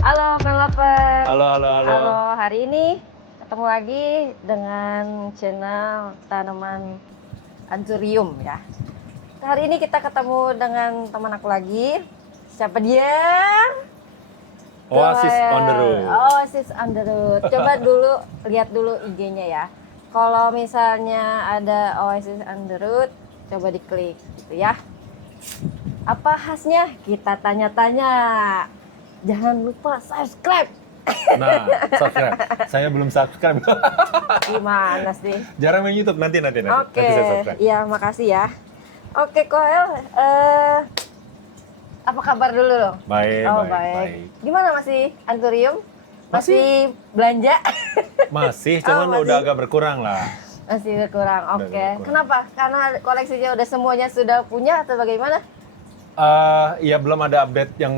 Halo Developer. Halo. Hari ini ketemu lagi dengan channel tanaman anthurium ya. Hari ini kita ketemu dengan teman aku lagi. Siapa dia? Oasis on the road. Oasis on the road. Coba dulu lihat dulu IG-nya ya. Kalau misalnya ada Oasis on the road, coba diklik gitu ya. Apa khasnya? Kita tanya-tanya. Jangan lupa subscribe. Nah, subscribe. Saya belum subscribe. Gimana sih? Jarang main YouTube, nanti Oke, saya subscribe. iya makasih ya. Oke, Koel, apa kabar dulu loh? Baik, baik. Gimana masih anthurium? Masih belanja? Masih, cuman masih. udah agak berkurang lah. Masih berkurang, oke. berkurang. Kenapa? Karena koleksinya udah semuanya sudah punya atau bagaimana? Ya belum ada update yang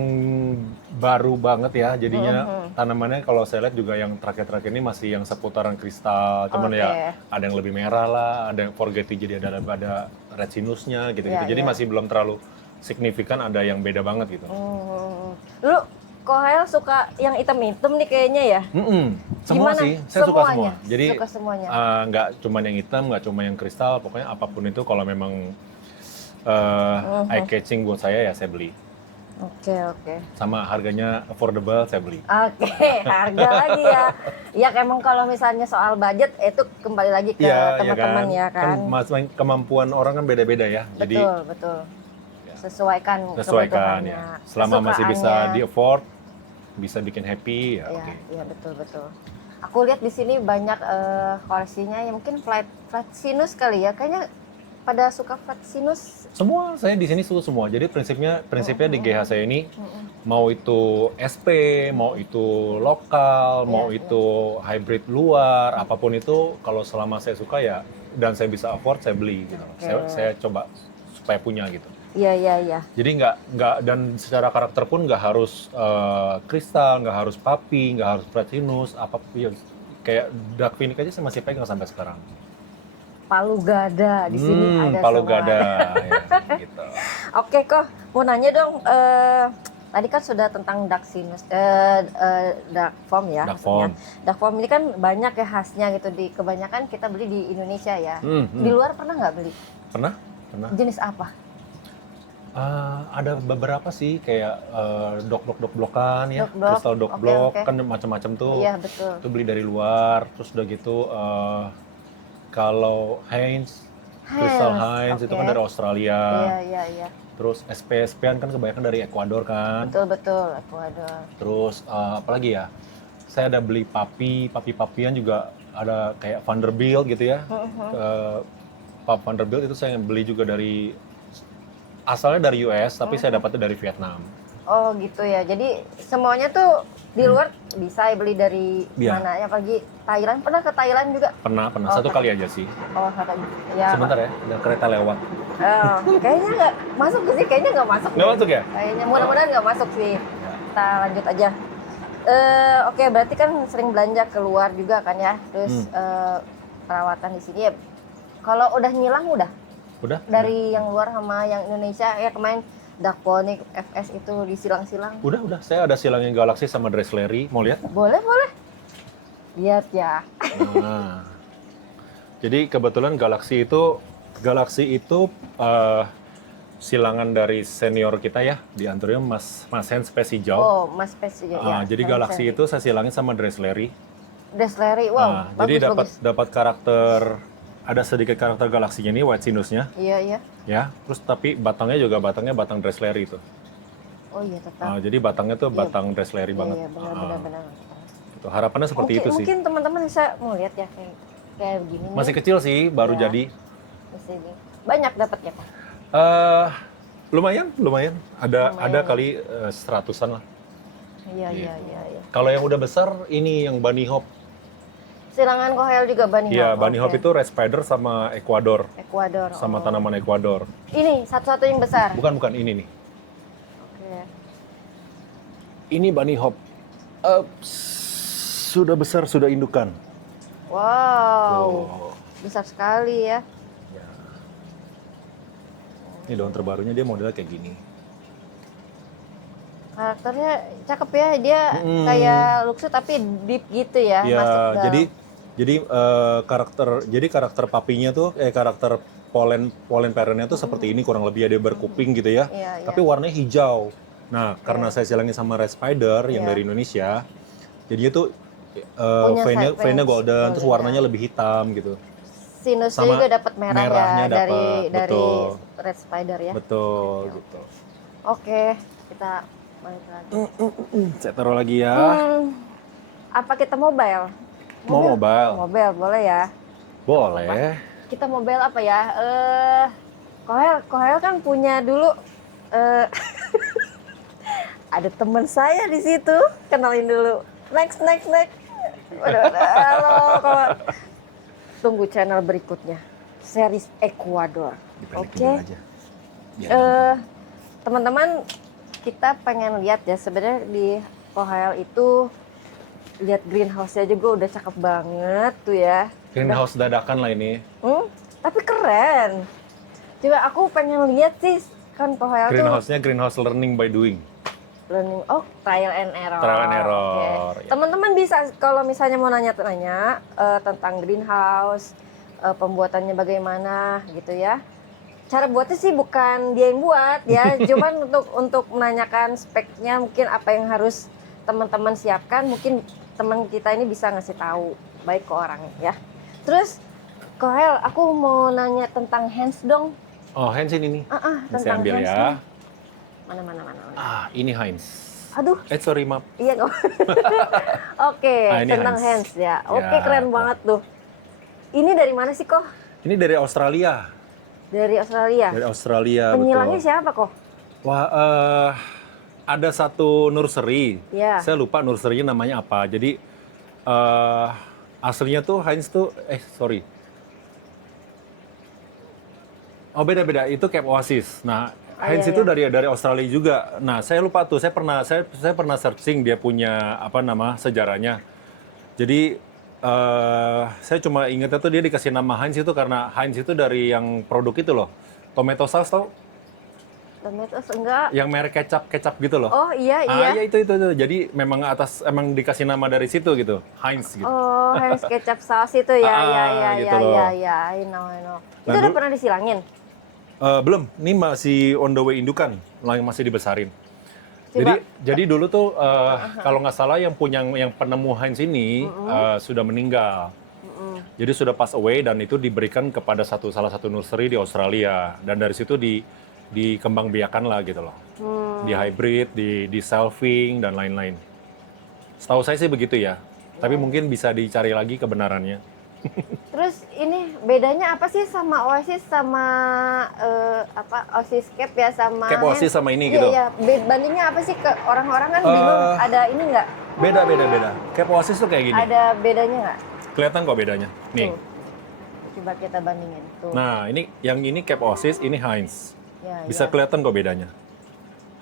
baru banget ya, jadinya tanamannya kalau saya lihat juga yang terakhir-terakhir ini masih yang seputaran kristal, cuman ya ada yang lebih merah lah, ada yang forgeti jadi ada red sinusnya gitu-gitu, Ya, jadi ya. masih belum terlalu signifikan ada yang beda banget gitu. Lu, Koel suka yang hitam-hitam nih kayaknya ya? Semua Gimana? sih, saya suka semua. Semuanya? Jadi Suka semuanya? nggak cuma yang hitam, nggak cuma yang kristal, pokoknya apapun itu kalau memang eye catching buat saya ya saya beli. Oke. Sama harganya affordable saya beli. Oke, harga lagi ya. Ya emang kalau misalnya soal budget itu kembali lagi ke Iya, teman-teman ya kan. Kemampuan orang kan beda-beda ya. Jadi Betul. Sesuaikan sesuaikan kebutuhannya, ya. Selama masih bisa kesukaannya. di afford, bisa bikin happy ya oke. Iya, betul. Aku lihat di sini banyak koleksinya ya mungkin flat sinus kali ya. Kayaknya pada suka flat sinus. Semua saya di sini suka semua. Jadi prinsipnya di GH saya ini mau itu SP, mau itu lokal, mau itu hybrid luar, apapun itu kalau selama saya suka ya dan saya bisa afford saya beli gitu. Saya coba supaya punya gitu. Iya. Jadi nggak dan secara karakter pun nggak harus kristal, nggak harus papi, nggak harus flat sinus, apa ya, kayak dark phoenix aja saya masih pegang sampai sekarang. Palu gada di sini ada Palu semua. gada ya, gitu. Oke, kok mau nanya dong. Tadi kan sudah tentang dark sinus, dark foam ya. Dark foam. Dark foam ini kan banyak ya khasnya gitu. Kebanyakan kita beli di Indonesia ya. Di luar pernah nggak beli? Pernah. Jenis apa? Ada beberapa sih kayak dok-blok-dok-blokan ya, Dok-blok, kristal dok-blok oke. kan macam-macam tuh. Iya betul. Itu beli dari luar, terus udah gitu kalau Heinz, kristal Hens, Heinz itu oke. kan dari Australia. Iya iya iya. Terus SP-SP-an kan kebanyakan dari Ekuador kan. Betul betul. Ekuador. Terus apalagi ya? Saya ada beli papi-papian juga ada kayak Vanderbilt gitu ya. Pap Vanderbilt itu saya beli juga dari asalnya dari US tapi saya dapatnya dari Vietnam. Oh gitu ya. Jadi semuanya tuh di luar bisa beli dari Iya. mana ya? Apalagi Thailand. Pernah ke Thailand juga? Pernah Oh, satu kali aja sih. Oh satu. Ya. Sebentar ya, ada kereta lewat. Oh, kayaknya nggak masuk sih. Kayaknya nggak masuk. Nggak deh. masuk ya? Kayaknya mudah-mudahan nggak masuk sih. Kita lanjut aja. Oke, berarti kan sering belanja keluar juga kan ya. Terus perawatan di sini ya. Kalau udah ngilang udah Udah? dari yang luar sama yang Indonesia ya kemarin Dakponic FS itu disilang-silang. Udah. Saya ada silangin Galaxy sama Dressleri. Mau lihat? Boleh, boleh. Lihat ya. Nah. Jadi kebetulan Galaxy itu silangan dari senior kita ya di Anturium Mas Hen Spes Hijau. Oh, Mas Pes juga ya. Jadi Galaxy itu saya silangin sama Dressleri. Dressleri, wow, bagus, Jadi bagus. dapat karakter, ada sedikit karakter galaksinya ini white sinusnya Iya, iya. ya. Terus tapi batangnya batang Dressleri itu. Oh iya, tetap. Jadi batangnya tuh Iya. batang Dressleri Iya, banget. iya, benar, benar. Gitu. Harapannya seperti itu sih. Mungkin teman-teman bisa mau lihat ya kayak begini. nih. Masih kecil sih, baru Ya. jadi. Masih ini. Banyak dapatnya, Pak. Lumayan. Ada Lumayan. kali 100-an lah. Iya, Gitu. iya. Kalau yang udah besar ini yang Bunny Hop. Silangan kohel juga Bunny Hop. Iya, Bunny Hop Oke. itu Red Spider sama Ecuador, Ekuador. sama oh. tanaman Ecuador. Ini satu-satu yang besar. Bukan ini nih. Oke. Ini Bunny Hop. Sudah besar, sudah indukan. Wow. Tuh. Besar sekali ya. Ya. Ini daun terbarunya dia modelnya kayak gini. Karakternya cakep ya, dia kayak Luxu tapi deep gitu ya, Ya, masuk dalam. jadi karakter papinya tuh karakter polen parennya tuh seperti ini kurang lebih, dia berkuping gitu ya. Iya, Tapi warnanya hijau. Nah, karena saya silangin sama Red Spider yang Iya. dari Indonesia, jadinya tuh Punya veinnya golden, terus golden, warnanya lebih hitam gitu. Sinusnya sama juga dapat merah merahnya ya dari dapat, betul. Red Spider ya. Betul gitu. Oke, kita balik lagi. Saya taruh lagi ya. Apa kita mobile? Mau mobile? Mobile boleh ya. Boleh. Kita mobile apa ya? Kohel kan punya dulu ada teman saya di situ. Kenalin dulu. Next. Waduh, halo. Tunggu channel berikutnya. Series Ekuador. Dibalikin Oke. dulu aja. Biar Teman-teman, kita pengen lihat ya sebenarnya di Kohel itu lihat greenhouse-nya juga udah cakep banget tuh ya. greenhouse dadakan lah ini. Tapi keren. Coba aku pengen lihat sih kan Kohel tuh Greenhouse-nya greenhouse learning by doing. learning, trial and error. Trial and error, Oke. ya. Teman-teman bisa kalau misalnya mau nanya-nanya tentang greenhouse, pembuatannya bagaimana gitu ya. Cara buatnya sih bukan dia yang buat ya, cuman untuk menanyakan speknya mungkin apa yang harus teman-teman siapkan, mungkin teman kita ini bisa ngasih tahu baik ke orang ya. Terus Kohel, aku mau nanya tentang hands dong. Oh, Heinz ini nih. Saya Tentang ambil hands ya. dong. Mana. Ini Heinz. Aduh, Sorry, maaf. iya nggak. Oke, Ini tentang Heinz. hands ya. Oke, Ya, keren tuh. banget tuh. Ini dari mana sih kok? Ini dari Australia. Dari Australia. Dari Australia, Penyilangnya betul. siapa kok? Wah, ada satu nursery. Ya. Saya lupa nursery-nya namanya apa. Jadi aslinya tuh Heinz tuh, sorry. Oh, beda-beda. Itu Cape Oasis. Nah, Heinz iya, itu iya. dari Australia juga. Nah, saya lupa tuh. Saya pernah searching dia punya sejarahnya. Jadi saya cuma ingatnya tuh dia dikasih nama Heinz itu karena Heinz itu dari yang produk itu loh. Tomato sauce tau? Tomatoes enggak? Yang merek kecap gitu loh. Oh iya. Iya itu. Jadi emang dikasih nama dari situ gitu. Heinz gitu. Oh, hands kecap saus itu ya, gitu loh. ya. I know. Itu Nah, udah dulu- pernah disilangin? Belum, ini masih on the way indukan, masih dibesarin. Coba. Jadi dulu tuh kalau nggak salah yang penemu Heinz ini sudah meninggal. Jadi sudah pass away dan itu diberikan kepada salah satu nursery di Australia dan dari situ dikembangbiakan lah gitu loh. Di hybrid, di selfing dan lain-lain. Setahu saya sih begitu ya. Tapi mungkin bisa dicari lagi kebenarannya. Terus ini bedanya apa sih sama Oasis sama Oasis Cape ya sama Cape Oasis sama ini Iya, gitu. Iya, bandingnya apa sih ke orang-orang kan bingung ada ini nggak? Beda. Cape Oasis tuh kayak gini. Ada bedanya nggak? Kelihatan kok bedanya. Nih. Tuh. Coba kita bandingin tuh. Nah, ini Cape Oasis, ini Heinz. Ya, Bisa ya. kelihatan kok bedanya.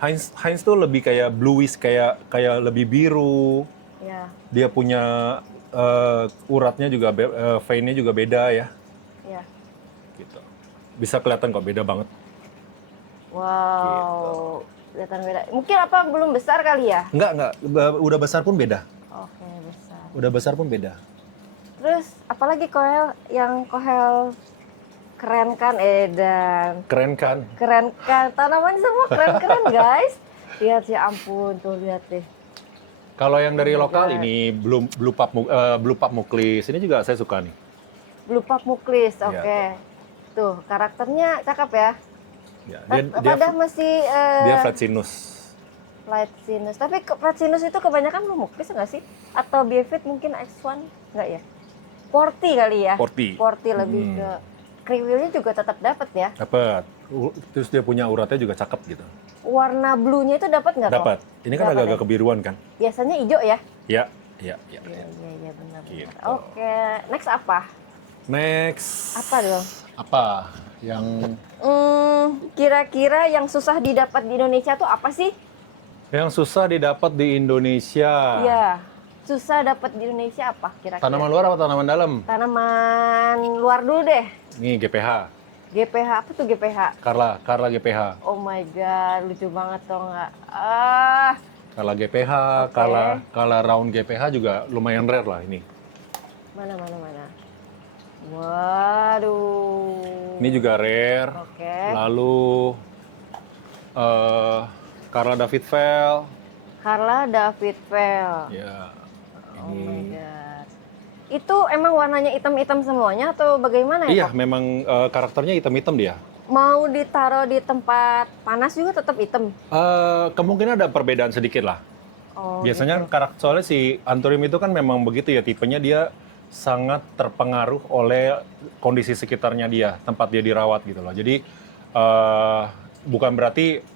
Heinz tuh lebih kayak bluish, kayak lebih biru. Ya, Dia punya uratnya juga, vein-nya juga beda ya. ya. Gitu. Bisa kelihatan kok beda banget. Wow, kelihatan beda. Mungkin apa belum besar kali ya? Enggak. Udah besar pun beda. Oke, besar. Udah besar pun beda. Terus apalagi kohel keren kan Edan? Keren kan? Keren kan? Tanaman semua keren-keren guys. Lihat ya ampun, tuh lihat deh. Kalau yang dari Oh my lokal God. ini Blue Pup Muklis. Ini juga saya suka nih. Blue Pup Muklis, Iya. oke. Tuh, karakternya cakep ya. Ya, Padahal masih dia Flatsinus. Flatsinus. Tapi Flatsinus itu kebanyakan Blue Muklis nggak sih? Atau Biefit mungkin X1? Nggak ya? Porty kali ya? Porty. Lebih ke kriwilnya juga tetap dapat ya. Dapat. Terus dia punya uratnya juga cakep gitu. Warna blue-nya itu dapat nggak kok? Dapat. Ini kan Dapat agak-agak ya? kebiruan kan? Biasanya hijau ya? Iya. Iya benar. Gitu. Oke, next apa? Next. Apa dong? Apa? Yang Kira-kira yang susah didapat di Indonesia tuh apa sih? susah didapat di Indonesia. Iya, susah dapat di Indonesia apa kira-kira? Tanaman luar apa tanaman dalam? Tanaman luar dulu deh. Nih GPH. GPH apa tuh GPH? Carla GPH. Oh my god, lucu banget tuh nggak? Carla GPH, Oke. Carla round GPH juga lumayan rare lah ini. Mana? Waduh. Ini juga rare. Oke. Lalu Carla David Fell. Carla David Fell. Ya. Oh my Ini. god. Itu emang warnanya hitam-hitam semuanya atau bagaimana ya? Iya, Kok? memang karakternya hitam-hitam dia. Mau ditaruh di tempat panas juga tetap hitam. Kemungkinan ada perbedaan sedikit lah. Oh, Biasanya soalnya si Anthurium itu kan memang begitu ya, tipenya dia sangat terpengaruh oleh kondisi sekitarnya dia, tempat dia dirawat gitu loh. Jadi bukan berarti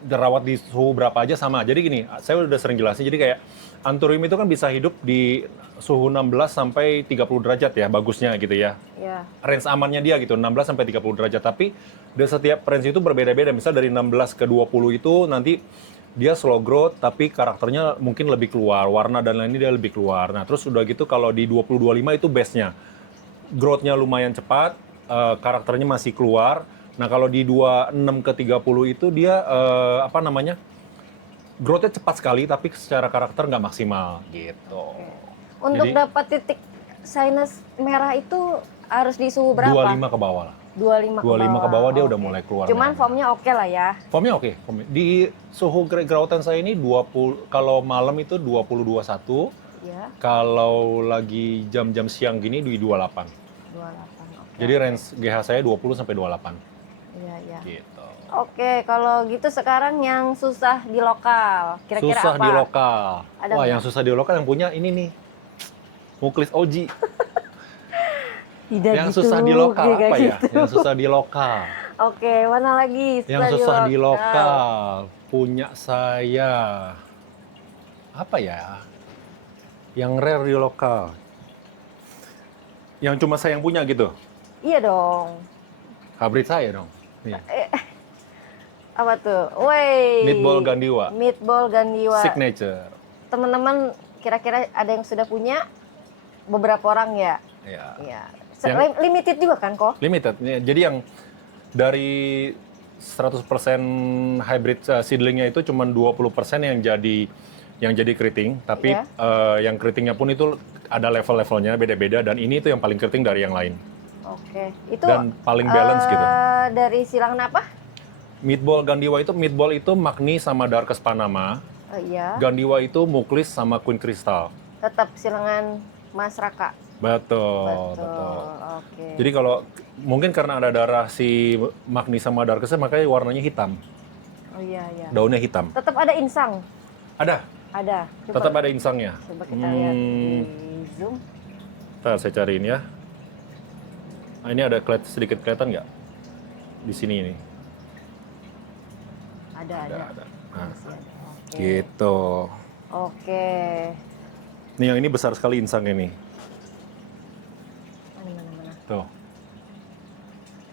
dirawat di suhu berapa aja sama. Jadi gini, saya udah sering jelasin. Jadi kayak Anthurium itu kan bisa hidup di suhu 16 sampai 30 derajat ya, bagusnya gitu ya. Ya. Range amannya dia gitu, 16 sampai 30 derajat. Tapi dari setiap range itu berbeda-beda. Misal dari 16 ke 20 itu nanti dia slow growth, tapi karakternya mungkin lebih keluar. Warna dan lainnya dia lebih keluar. Nah terus udah gitu kalau di 20-25 itu base-nya. Growth-nya lumayan cepat, karakternya masih keluar. Nah kalau di 26 ke 30 itu dia growth-nya cepat sekali, tapi secara karakter nggak maksimal gitu. Untuk Jadi- dapat titik sinus merah itu harus di suhu berapa? 25 ke bawah lah. 25 ke bawah dia Oke. udah mulai keluar. Cuman merahnya. formnya oke lah ya. Formnya oke. Di suhu grawatan saya ini 20, kalau malam itu 20-21, Ya, kalau lagi jam-jam siang gini di 28. 28. Oke. Jadi range GH saya 20 sampai 28 Iya. gitu. Oke, kalau gitu sekarang yang susah di lokal. Kira-kira Susah apa? di lokal. Ada Wah, nggak? yang susah di lokal yang punya ini nih. Muklis Oji. Tidak Yang gitu, susah di lokal kayak apa ya? gitu. Yang susah di lokal. Oke, mana lagi? Yang susah di lokal punya saya. Apa ya? Yang rare di lokal. Yang cuma saya yang punya gitu. Iya dong. Hybrid saya dong. Nih. Apa tuh? Woi. Meatball Gandiwa. Meatball Gandiwa. Signature. Teman-teman kira-kira ada yang sudah punya? Beberapa orang ya? Ya. Iya. Yang- Limited juga kan kok? Limited. Jadi yang dari 100% hybrid seedlingnya itu cuma 20% yang jadi keriting, tapi Iya. yang keritingnya pun itu ada level-levelnya beda-beda dan ini itu yang paling keriting dari yang lain. Oke. Itu dan paling balance gitu. dari silangan apa? Meatball Gandiwa itu Magni sama Darkest Panama. Iya. Gandiwa itu Muklis sama Queen Crystal. Tetap silangan Mas Raka. Betul. Oke. Jadi kalau mungkin karena ada darah si Magni sama Darkest makanya warnanya hitam. Oh iya. Daunnya hitam. Tetap ada insang. Ada. Coba, Tetap ada insangnya. coba kita lihat di zoom. Ntar saya cariin ya. Nah, ini ada sedikit kelihatan nggak? Di sini ini. Ada. Nah, Masih ada. Oke. gitu. Oke. Nih yang ini besar sekali insangnya nih. Mana. Tuh.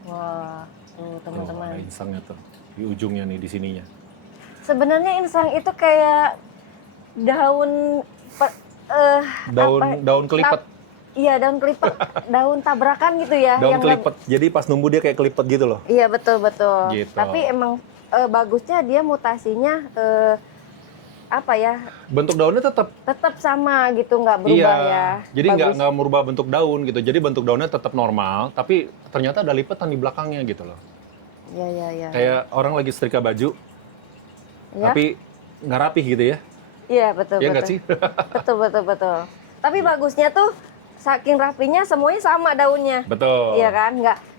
Wah, tuh Tuh, ada teman-teman. insangnya tuh. Di ujungnya nih, di sininya. Sebenarnya insang itu kayak daun Daun kelipet. Iya, daun kelipet, daun tabrakan gitu ya. Daun yang kelipet. Jadi pas numbuh dia kayak kelipet gitu loh. Iya, betul. Gitu. Tapi emang bagusnya dia mutasinya apa ya? Bentuk daunnya tetap. Tetap sama gitu, nggak berubah ya. Jadi Bagus. nggak merubah bentuk daun gitu. Jadi bentuk daunnya tetap normal, tapi ternyata ada lipetan di belakangnya gitu loh. Iya. Kayak orang lagi setrika baju, Ya? tapi nggak rapih gitu ya. Iya, betul. Iya nggak sih? Betul. Tapi bagusnya tuh saking rapinya semuanya sama daunnya. Betul. Iya kan?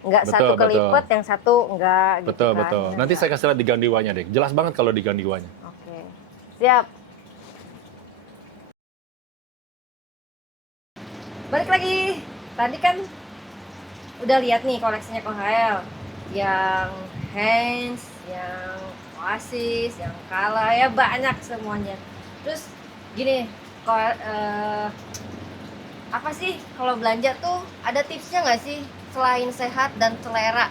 Nggak satu Betul. kelipet, yang satu enggak gitu Betul. kan. Nanti saya kasih lihat di gandiwanya deh. Jelas banget kalau di gandiwanya. Oke. Siap. Balik lagi. Tadi kan udah lihat nih koleksinya KHL. Yang Hands, yang Oasis, yang Kala, ya banyak semuanya. Terus gini, apa sih kalau belanja tuh ada tipsnya nggak sih selain sehat dan selera?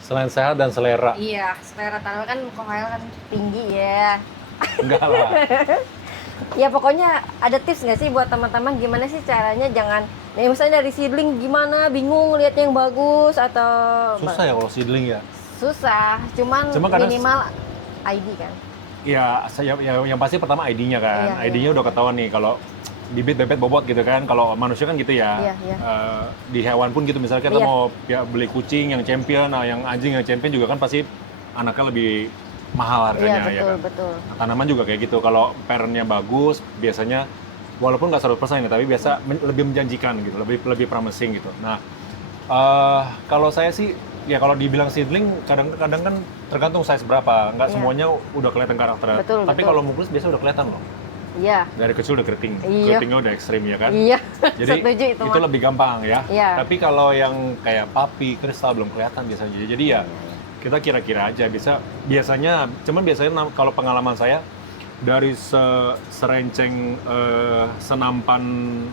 Selain sehat dan selera. Iya, selera tanaman kan KHL kan tinggi ya. Enggak lah. Ya pokoknya ada tips nggak sih buat teman-teman gimana sih caranya jangan, nih misalnya dari seedling gimana bingung lihatnya yang bagus atau Susah ya kalau seedling ya. susah, cuman Cuma kadang- minimal ID kan. Ya, yang pasti pertama ID-nya kan. Iya, ID-nya udah ketahuan nih kalau bibit bebet bobot gitu kan. Kalau manusia kan gitu ya. Iya. Di hewan pun gitu. Misalnya kita Iya. mau ya, beli kucing yang champion, nah yang anjing yang champion juga kan pasti anaknya lebih mahal harganya Iya, ya kan. betul. Nah, tanaman juga kayak gitu. Kalau parentnya bagus, biasanya walaupun nggak 100% ya, tapi biasa lebih menjanjikan gitu, lebih promising gitu. Nah, kalau saya sih, ya kalau dibilang seedling, kadang-kadang kan tergantung size berapa. Nggak Iya. semuanya udah kelihatan karakternya. Betul, Tapi betul. kalau muklis biasa udah kelihatan loh. Iya. Dari kecil udah keriting. Iya. Keritingnya udah ekstrim ya kan. Iya. Jadi Setuju itu mah. lebih gampang ya. Iya. Tapi kalau yang kayak papi, kristal belum kelihatan biasanya. Jadi ya kita kira-kira aja biasanya kalau pengalaman saya dari serenceng senampan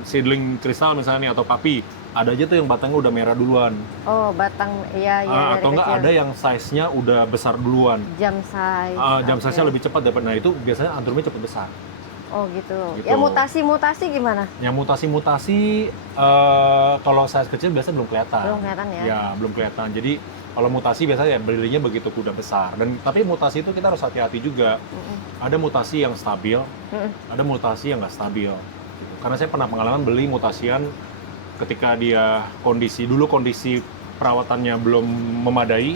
seedling kristal misalnya nih, atau papi, ada aja tuh yang batangnya udah merah duluan. Oh, batang iya dari Atau enggak kecil. ada yang size-nya udah besar duluan. Jam size. Jam Oke. size-nya lebih cepat dapat. Nah, itu biasanya antrumnya cepat besar. Oh gitu. Gitu. Ya mutasi gimana? Yang mutasi-mutasi kalau size kecil biasanya belum kelihatan. Belum kelihatan ya? Ya, belum kelihatan. Jadi kalau mutasi biasanya ya berdirinya begitu udah besar. Tapi mutasi itu kita harus hati-hati juga. Ada mutasi yang stabil, ada mutasi yang nggak stabil. Gitu. Karena saya pernah pengalaman beli mutasian ketika dia kondisi perawatannya belum memadai,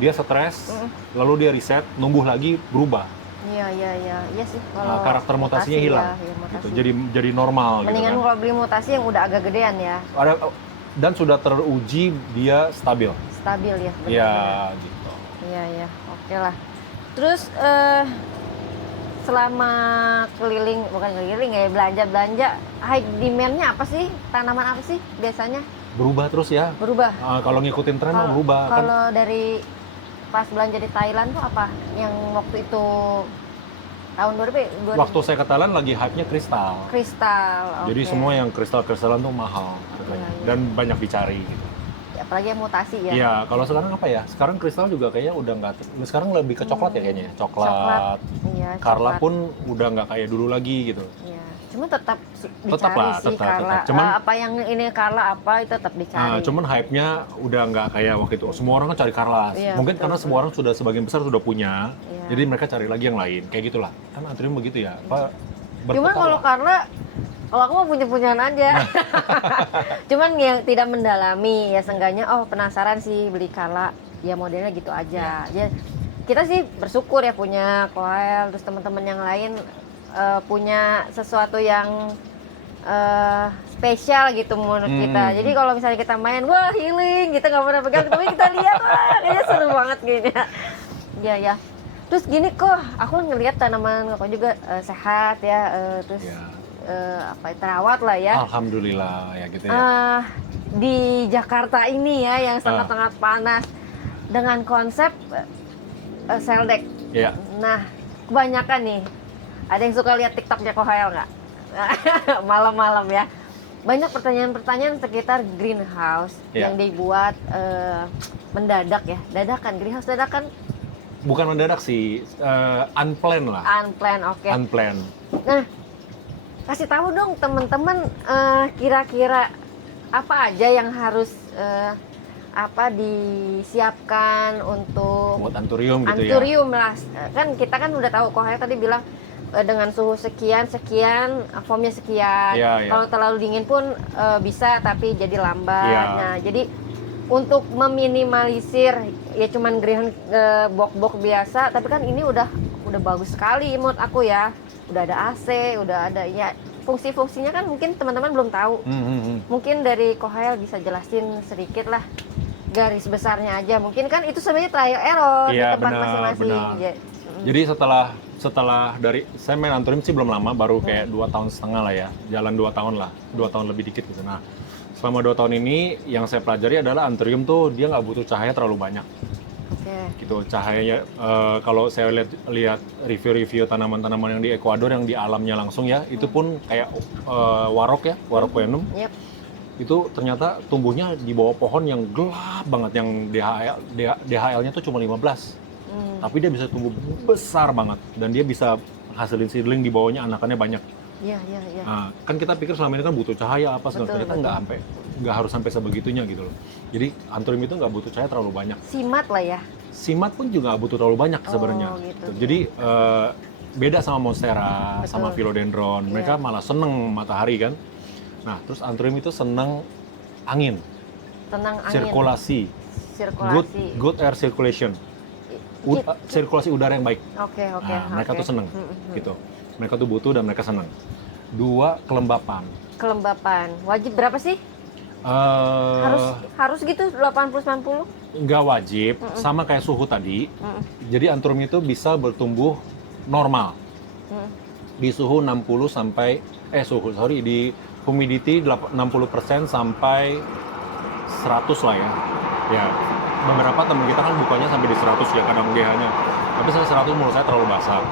dia stres, lalu dia reset, numbuh lagi, berubah. Iya sih. Nah, karakter mutasinya hilang. Ya, mutasi. Gitu. Jadi normal. Mendingan gitu kan. kalau beli mutasi yang udah agak gedean ya, Dan sudah teruji dia stabil. stabil ya. Iya, benar-benar. gitu. Iya, oke lah. Terus selama bukan keliling ya, belanja, high demand-nya apa sih? Tanaman apa sih biasanya Berubah terus ya. berubah? Kalau ngikutin tren mah berubah kan. Kalau dari pas belanja di Thailand tuh apa? Yang waktu itu tahun 2000? Waktu saya ke Thailand lagi hype-nya kristal. Kristal. Jadi oke. semua yang kristal-kristalan tuh mahal harganya. Iya. Dan banyak dicari gitu. Apalagi yang mutasi ya. Iya, kalau sekarang apa ya? Sekarang kristal juga kayaknya udah nggak, sekarang lebih ke coklat ya kayaknya. Coklat. Iya, Carla coklat. pun udah nggak kayak dulu lagi gitu. Iya. Cuma tetap Tetap dicari lah, sih tetap. Carla. Cuman- Apa yang ini Carla apa itu tetap dicari. Cuman hype-nya udah nggak kayak waktu itu. Semua orang kan cari Carla. Iya, Mungkin betul, karena betul. semua orang sudah sebagian besar sudah punya. Iya. Jadi mereka cari lagi yang lain. Kayak gitulah. Kan antrian begitu ya. Apa Cuma berputar kalau lah. Carla Kalau aku mau punya-punyaan aja. Cuman yang tidak mendalami ya seenggaknya penasaran sih beli kala ya modelnya gitu aja. Ya kita sih bersyukur ya punya Koel, terus teman-teman yang lain punya sesuatu yang spesial gitu menurut kita. Jadi kalau misalnya kita main, wah healing, kita nggak pernah pegang, tapi kita lihat wah kayaknya seru banget gini. Ya. Terus gini kok, aku ngelihat tanaman kok juga sehat ya, terus terawat lah ya. Alhamdulillah ya gitu ya. Di Jakarta ini ya yang sangat-sangat panas dengan konsep seldek. Iya. Nah, kebanyakan nih ada yang suka lihat TikToknya Kohael nggak? Malam-malam ya. Banyak pertanyaan-pertanyaan sekitar greenhouse yang dibuat mendadak ya. Dadakan, greenhouse dadakan. Bukan mendadak sih, unplanned lah. Unplanned, oke. Unplanned. Nah, kasih tahu dong teman-teman kira-kira apa aja yang harus disiapkan untuk buat anturium gitu ya. Anturium lah. Kan kita kan udah tahu Kohael tadi bilang dengan suhu sekian, foamnya sekian. Kalau terlalu dingin pun bisa tapi jadi lambat. Nah, jadi untuk meminimalisir ya cuman green box biasa, tapi kan ini udah bagus sekali menurut aku ya. Udah ada AC, udah ada ya fungsi-fungsinya kan mungkin teman-teman belum tahu. Mungkin dari Kohael bisa jelasin sedikit lah garis besarnya aja. Mungkin kan itu sebenarnya trial error di tempat masing-masing. Jadi setelah dari saya main anturium sih belum lama, baru kayak 2 tahun setengah lah ya, jalan 2 tahun lah, 2 tahun lebih dikit gitu. Nah, selama 2 tahun ini yang saya pelajari adalah anturium tuh dia nggak butuh cahaya terlalu banyak. Gitu cahayanya kalau saya lihat review-review tanaman-tanaman yang di Ekuador yang di alamnya langsung ya, itu pun kayak warok poenum. Itu ternyata tumbuhnya di bawah pohon yang gelap banget, yang DHL-nya tuh cuma 15. Tapi dia bisa tumbuh besar banget dan dia bisa hasilin seedling di bawahnya, anakannya banyak. Iya. Nah, kan kita pikir selama ini kan butuh cahaya apa segala, ternyata nggak harus sampai sebegitunya gitu loh. Jadi anturium itu nggak butuh cahaya terlalu banyak. Simat lah ya. Simat pun juga nggak butuh terlalu banyak sebenarnya. Gitu. Jadi beda sama monstera, sama philodendron, mereka malah seneng matahari kan. Nah, terus anturium itu seneng angin. Sirkulasi. Good air circulation. Sirkulasi udara yang baik. Oke. Nah, mereka tuh seneng gitu. Mereka tuh butuh dan mereka seneng. 2, kelembapan. Wajib berapa sih? Harus gitu 80-90? Nggak wajib, sama kayak suhu tadi. Jadi anturium itu bisa bertumbuh normal. Di suhu 60 sampai di humidity 60% sampai 100 lah ya. Ya, beberapa teman kita kan bukanya sampai di 100 ya kadang GH-nya. Tapi sampai 100 menurut saya terlalu basah.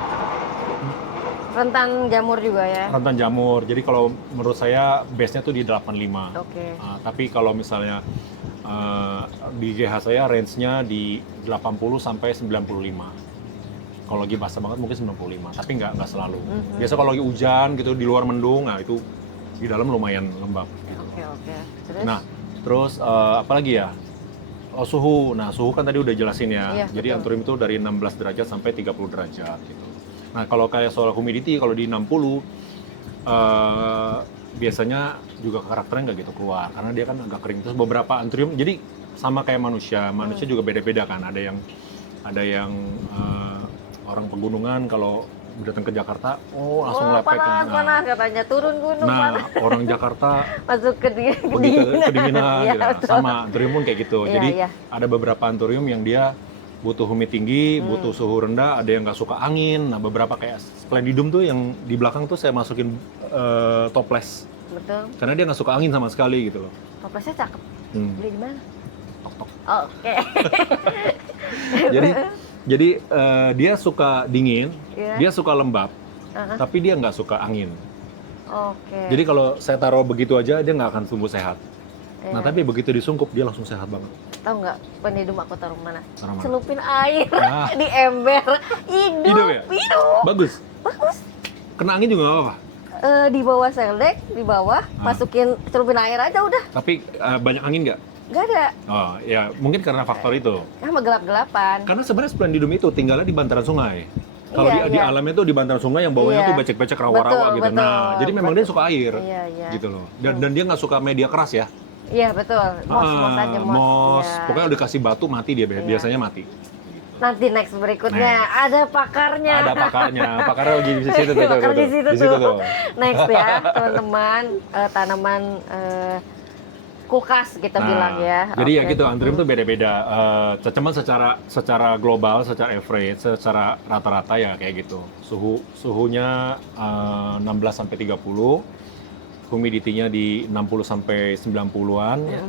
Rentan jamur juga ya? Rentan jamur. Jadi kalau menurut saya base-nya tuh di 85. Tapi kalau misalnya di GH saya range-nya di 80 sampai 95. Kalau lagi basah banget mungkin 95, tapi nggak selalu. Biasa kalau lagi hujan gitu di luar mendung, nah itu di dalam lumayan lembab. Terus apa lagi ya? Suhu. Nah, suhu kan tadi udah jelasin ya. Jadi anturium itu dari 16 derajat sampai 30 derajat gitu. Nah, kalau kayak soal humidity, kalau di 60 biasanya juga karakternya nggak gitu keluar karena dia kan agak kering. Terus beberapa anturium, jadi sama kayak manusia juga beda-beda kan. Ada yang orang pegunungan kalau datang ke Jakarta, langsung lepek kan. Panas katanya turun gunung. Nah, orang Jakarta masuk ke kedinginan gitu. Sama anturium pun kayak gitu. Jadi ada beberapa anturium yang dia butuh humid tinggi, butuh suhu rendah, ada yang nggak suka angin. Nah, beberapa kayak splendidum tuh yang di belakang tuh saya masukin toples. Betul. Karena dia nggak suka angin sama sekali gitu loh. Toplesnya cakep. Beli di mana? Tok. Oke. Jadi dia suka dingin, dia suka lembab, tapi dia nggak suka angin. Jadi kalau saya taruh begitu aja, dia nggak akan tumbuh sehat. Nah, tapi begitu disungkup, dia langsung sehat banget. Tahu nggak penidum aku taruh mana? Celupin air di ember. Hidup ya? Bagus. Kena angin juga nggak apa-apa? Di bawah seldek, di bawah, masukin celupin air aja udah. Tapi banyak angin nggak? Nggak ada. Oh, ya mungkin karena faktor itu. Gelap-gelapan. Karena sebenarnya splendidum itu tinggalnya di bantaran sungai. Kalau Iya, di iya. alamnya tuh di bantaran sungai yang bawahnya Iya. tuh becek-becek rawa-rawa Betul, gitu. Nah, betul, jadi memang dia suka air. Iya, iya. Gitu loh. Dan dia nggak suka media keras ya. Iya, betul. Mos aja, mos. Mos. Iya. Pokoknya udah kasih batu mati dia Iya. biasanya mati. Nanti next berikutnya ada pakarnya. Ada pakarnya. Pakarnya lagi di situ tuh. Pakar di situ tuh. tuh. Next ya, teman-teman, tanaman kulkas kita bilang ya. Jadi ya Oke. gitu, anthurium tuh beda-beda. Cuman secara global, secara average, secara rata-rata ya kayak gitu. Suhunya 16 sampai 30, humidity-nya di 60 sampai 90-an ya.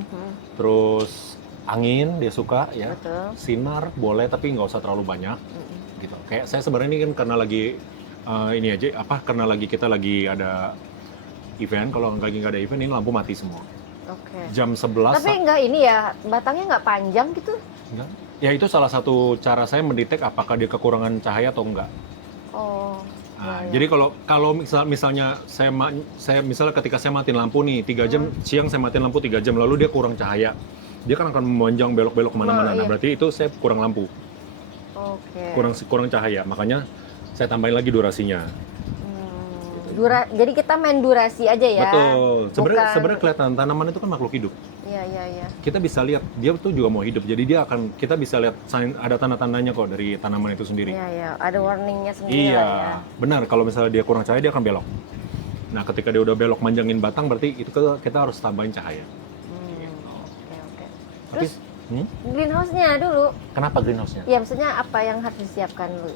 Terus angin dia suka ya. Betul. Sinar boleh tapi nggak usah terlalu banyak. Gitu. Kayak saya sebenarnya ini kan karena lagi ini aja karena kita lagi ada event. Kalau lagi nggak ada event ini lampu mati semua. Oke. Jam 11 Tapi enggak ini ya, batangnya enggak panjang gitu? enggak. Ya itu salah satu cara saya mendetek apakah dia kekurangan cahaya atau enggak. Oh. Nah, ya, ya. jadi kalau misalnya saya misalnya ketika saya matiin lampu nih 3 jam siang saya matiin lampu 3 jam lalu dia kurang cahaya. Dia kan akan memanjang belok-belok kemana-mana. Oh, Nah iya. berarti itu saya kurang lampu, Oke. kurang cahaya. Makanya saya tambahin lagi durasinya. Jadi kita main durasi aja ya. Betul. Bukan- Sebenarnya kelihatan tanaman itu kan makhluk hidup. Iya, iya, iya. Kita bisa lihat dia tuh juga mau hidup. Jadi kita bisa lihat ada tanda-tandanya kok dari tanaman itu sendiri. Iya, iya. Ada warningnya sendiri Iya, lah ya. benar. Kalau misalnya dia kurang cahaya dia akan belok. Nah, ketika dia udah belok manjangin batang berarti itu kita harus tambahin cahaya. Oke, oke. Tapi Terus greenhouse-nya dulu. kenapa greenhouse-nya? Ya, maksudnya apa yang harus disiapkan dulu?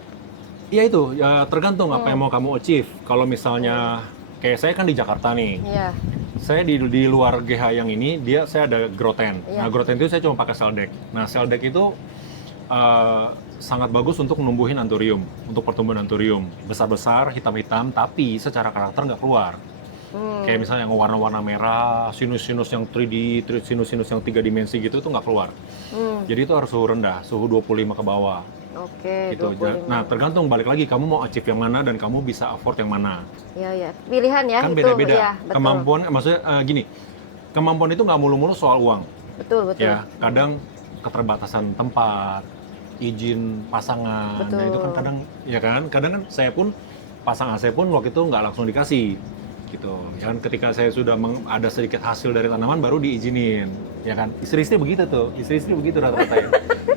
Iya itu, ya tergantung apa yang mau kamu achieve. Kalau misalnya kayak saya kan di Jakarta nih. Iya. Saya di luar GH yang ini saya ada grow tent. Iya. Nah, grow tent itu saya cuma pakai cell deck. Nah, cell deck itu sangat bagus untuk numbuhin anthurium, untuk pertumbuhan anthurium. Besar-besar, hitam-hitam, tapi secara karakter nggak keluar. Kayak misalnya yang warna-warna merah, sinus-sinus yang 3D, sinus-sinus yang 3 dimensi gitu tuh nggak keluar. Jadi itu harus suhu rendah, suhu 25 ke bawah. Oke, Gitu. 25. Nah, tergantung balik lagi kamu mau achieve yang mana dan kamu bisa afford yang mana. Iya, iya. Pilihan ya Kan itu. beda-beda. Ya, betul. Kemampuan, maksudnya gini, kemampuan itu nggak mulu-mulu soal uang. Betul, betul. Ya, kadang keterbatasan tempat, izin pasangan, Betul. nah itu kan kadang kan saya pun pasangan saya pun waktu itu nggak langsung dikasih, gitu. Ya kan ketika saya sudah ada sedikit hasil dari tanaman baru diizinin, ya kan. Istri-istri begitu tuh, istri-istri begitu rata-rata ya.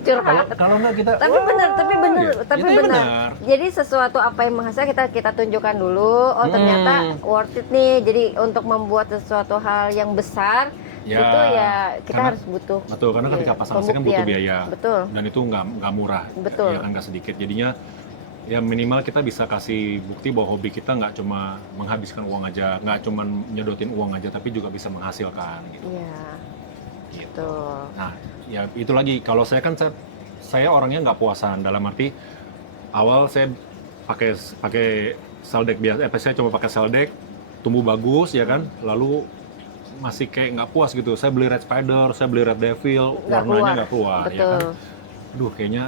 Curhat. Kalau nggak kita, Tapi benar, tapi benar, gitu. tapi Itu benar. Jadi sesuatu apa yang menghasilkan kita tunjukkan dulu. Oh ternyata worth it nih. Jadi untuk membuat sesuatu hal yang besar Ya, itu ya kita karena- harus butuh. Betul, karena ketika Iya, pasang hasil kan butuh pembuktian. biaya. Betul. Dan itu nggak murah. Betul. Ya kan nggak sedikit. Jadinya ya minimal kita bisa kasih bukti bahwa hobi kita nggak cuma menghabiskan uang aja, nggak cuma nyedotin uang aja, tapi juga bisa menghasilkan. Gitu. Iya. Gitu. Betul. Nah, ya itu lagi. Kalau saya kan saya orangnya nggak puasan. Dalam arti awal saya pakai cell deck biasa. Saya cuma pakai cell deck, tumbuh bagus ya kan. Lalu masih kayak nggak puas gitu. Saya beli red spider, saya beli red devil, warnanya nggak keluar, ya Betul. kan. Aduh, kayaknya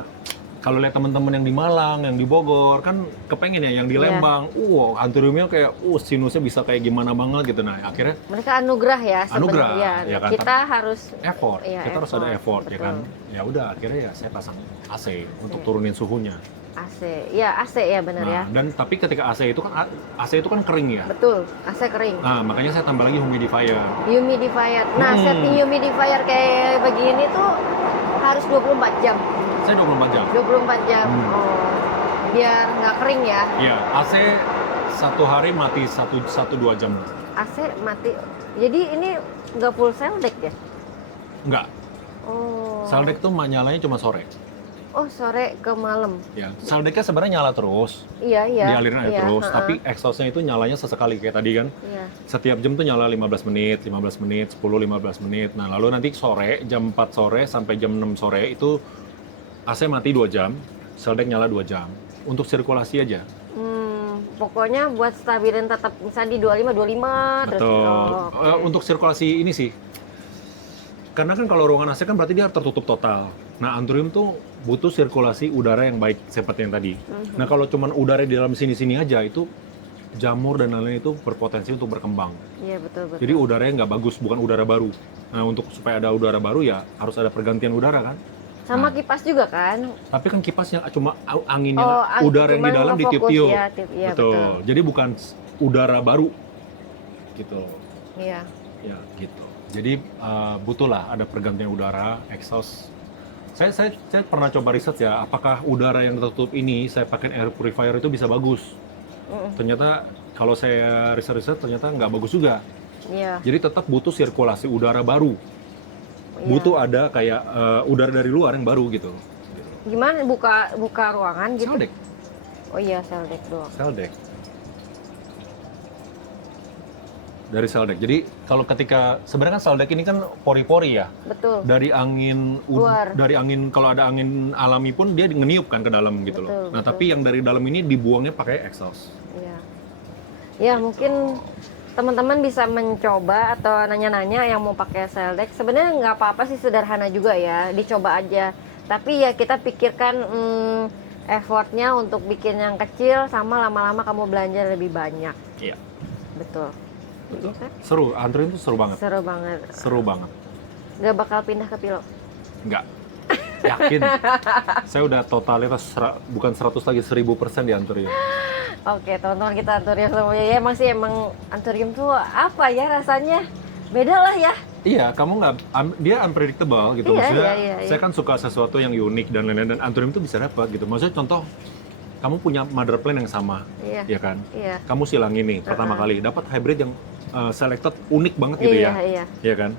kalau lihat teman-teman yang di Malang, yang di Bogor, kan kepengen ya yang di Iya. Lembang. Anthuriumnya kayak, sinusnya bisa kayak gimana banget gitu. Nah, akhirnya Mereka anugerah ya Anugerah, sebenarnya. ya kan? Kita harus effort, Iya, kita harus ada effort, ya betul. kan. Ya udah, akhirnya ya saya pasang AC untuk turunin suhunya. AC. Ya AC ya benar ya. Nah, dan tapi ketika AC itu kan kering ya. Betul. AC kering. Nah, makanya saya tambah lagi humidifier. Humidifier. Nah, setting humidifier kayak begini tuh harus 24 jam. Saya 24 jam. 24 jam. Oh. Biar nggak kering ya. Iya, AC satu hari mati 1-2 jam. AC mati. Jadi ini nggak full cell deck ya? Enggak, Oh. cell deck tuh nyalanya cuma sore. Oh, sore ke malam. Ya, cell decknya sebenarnya nyala terus, Iya, iya. dialirin air Iya, terus, ha-ha. tapi exhaustnya itu nyalanya sesekali kayak tadi kan. Iya. Setiap jam tuh nyala 15 menit, 10-15 menit. Nah, lalu nanti sore, jam 4 sore sampai jam 6 sore itu AC mati 2 jam, cell deck nyala 2 jam. Untuk sirkulasi aja. Pokoknya buat stabilin tetap misalnya di 25 terus. Betul. Oh, oke. Untuk sirkulasi ini sih, karena kan kalau ruangan AC kan berarti dia tertutup total. Nah, anthurium tuh butuh sirkulasi udara yang baik seperti yang tadi. Nah, kalau cuman udara di dalam sini-sini aja itu jamur dan lain-lain itu berpotensi untuk berkembang. Iya, betul. Jadi udaranya nggak bagus, bukan udara baru. Nah, untuk supaya ada udara baru ya harus ada pergantian udara kan. Sama Nah. kipas juga kan? Tapi kan kipasnya cuma anginnya, Oh, udara yang di cuman dalam ngefokus ditiup-tiup. ya, iya, betul. Jadi bukan udara baru gitu. Iya. Ya, gitu. Jadi butuh lah ada pergantian udara, exhaust. Saya pernah coba riset ya, apakah udara yang tertutup ini saya pakai air purifier itu bisa bagus. Ternyata kalau saya riset-riset ternyata nggak bagus juga. Iya. Jadi tetap butuh sirkulasi udara baru. Iya. Butuh ada kayak udara dari luar yang baru gitu. Gimana buka ruangan gitu? Seldek. Oh iya, seldek doang. Seldek. Dari seldek. Jadi kalau ketika sebenarnya kan seldek ini kan pori-pori ya. Betul. Dari angin Luar. dari angin kalau ada angin alami pun dia ngeniup kan ke dalam gitu Betul, loh. Nah, betul. tapi yang dari dalam ini dibuangnya pakai exhaust. Iya. Ya, mungkin teman-teman bisa mencoba atau nanya-nanya yang mau pakai seldek. Sebenarnya nggak apa-apa sih, sederhana juga ya, dicoba aja. Tapi ya kita pikirkan effortnya untuk bikin yang kecil sama lama-lama kamu belanja lebih banyak. Iya. Betul. Betul. Bisa? Seru, anterin tuh seru banget. Seru banget. Seru banget. Nggak bakal pindah ke Pilo. Enggak. Yakin. Saya udah totalitas bukan 100 lagi 1000% di Anturium. Oke, teman-teman kita Anturium semuanya. Ya emang sih, emang Anturium tuh apa ya rasanya? Beda lah ya. Iya, kamu nggak, dia unpredictable gitu. Iya, Maksudnya, iya. saya kan suka sesuatu yang unik dan lain-lain, dan Anturium itu bisa dapat gitu. Maksudnya contoh, kamu punya mother plan yang sama, Iya. ya kan? Iya. Kamu silangin nih pertama kali, dapat hybrid yang selected unik banget gitu Iya, ya, iya. ya kan?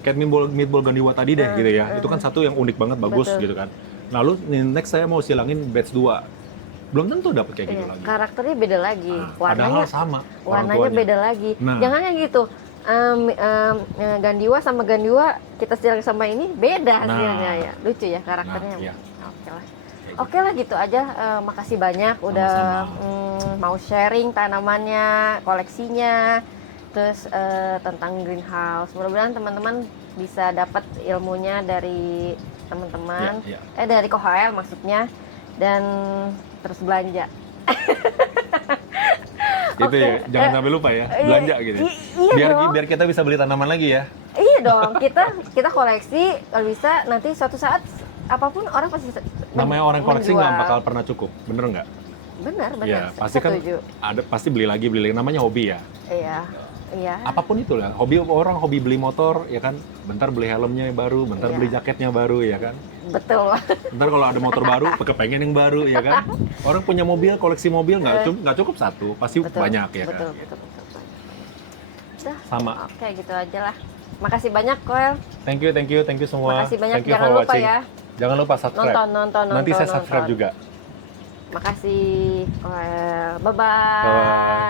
Kayak meatball gandiwa tadi deh gitu ya. Itu kan satu yang unik banget, bagus Betul. gitu kan. Lalu next saya mau silangin batch 2. Belum tentu dapat kayak gitu Iya. lagi. Karakternya beda lagi. Nah, Warnanya padahal sama orang warnanya tuanya. beda lagi. Nah. Jangan yang gitu. Gandiwa sama Gandiwa kita silang sama ini beda hasilnya ya. Lucu ya karakternya. Nah, iya. Oke lah. Oke lah, gitu aja. Makasih banyak udah mau sharing tanamannya, koleksinya, terus tentang greenhouse. Mudah-mudahan teman-teman bisa dapat ilmunya dari teman-teman, Iya, dari Kohael maksudnya, dan terus belanja. Gitu ya, jangan sampai lupa ya, belanja gitu. Iya dong. Biar kita bisa beli tanaman lagi ya. Iya dong, kita koleksi, kalau bisa nanti suatu saat apapun orang pasti Namanya orang koleksi nggak menjual. bakal pernah cukup, bener nggak? Benar. Iya, pasti kan Setuju. pasti beli lagi, namanya hobi ya. Iya. Apapun itu lah, orang hobi beli motor ya kan, bentar beli helmnya yang baru, bentar Iya. beli jaketnya baru ya kan. Betul. Bentar kalau ada motor baru, kepengen yang baru ya kan. Orang punya mobil, koleksi mobil nggak cukup satu, pasti banyak ya kan. Betul. Udah, Sama. oke, gitu aja lah. Makasih banyak, Koel. Thank you semua. Makasih banyak. Thank you Jangan for lupa watching. ya. Jangan lupa subscribe. Nonton. Nanti saya subscribe juga. Makasih, Koel. Bye-bye. Bye.